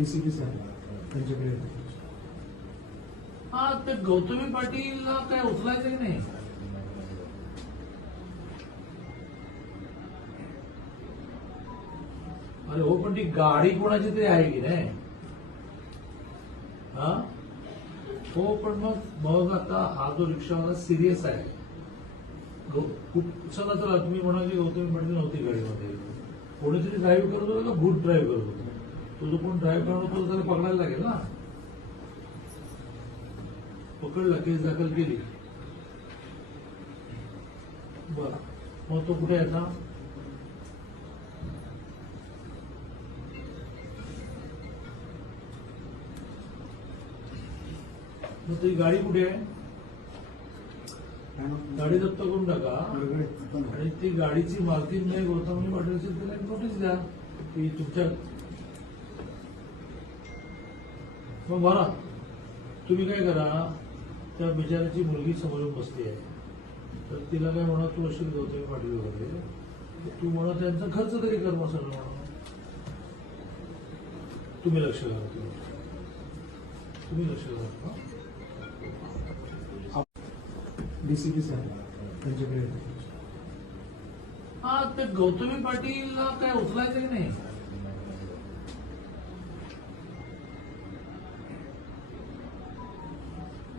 DCP साहेब त्यांच्याकडे हा ते गौतमी पाटीलला काय उचलायचं की नाही? अरे हो, पण ती गाडी कोणाची तरी आहे की नाही? हा हो, पण मग आता हा जो रिक्षावाला सिरियस आहे. चला चला, तुम्ही म्हणाल की गौतमी पाटील नव्हती गाडीमध्ये, कोणीतरी ड्राईव्ह करत होतं का भूत ड्राईव्ह करत होतं? तो जो कोण ड्राईव्ह करत होता त्याला पकडायला लागेल ना. पकडला, केस दाखल केली. बर, मग तो कुठे आहे आता? मग ती गाडी कुठे आहे? गाडी जप्त करून टाका आणि ती गाडीची मालकीन नाही गौतमी पाटील असेल त्याला एक नोटीस द्या की तुमच्या. मग बघा, तुम्ही काय करा, त्या बिचाराची मुलगी समोरून बसली आहे, तर तिला काय म्हणा, तू असेल गौतमी पाटील वगैरे, तू म्हणा त्यांचा खर्च तरी कर मग सगळं म्हणा. तुम्ही लक्ष घाला, तुम्ही लक्ष घाला. डीसीपी साहेब त्यांच्याकडे हा ते गौतमी पाटीलला काय उचलायचं की नाही?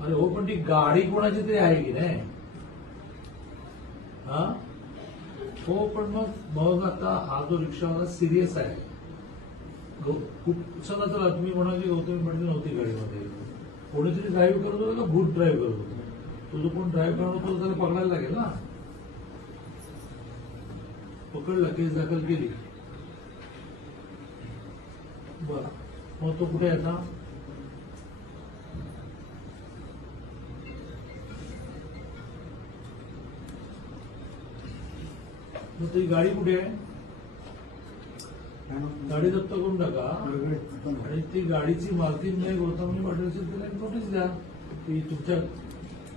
अरे हो, पण ती गाडी कोणाची तरी आहे की नाही? हा हो, पण मग आता हा जो रिक्षावाला सिरियस आहे. चला चला, तुम्ही म्हणाल की गौतमी पाटील नव्हती गाडीमध्ये, कोणीतरी ड्राईव्ह करत होतं का भूत ड्राईव्ह करत होतं? तो जो कोण ड्राईव्ह करत होता त्याला पकडायला लागेल ना. पकडला, केस दाखल केली. बर, मग तो कुठे आहे आता? मग ती गाडी कुठे आहे? गाडी जप्त करून टाका आणि ती गाडीची मालकीन नाही गौतमी पाटील असेल त्याला एक नोटीस द्या की तुमच्या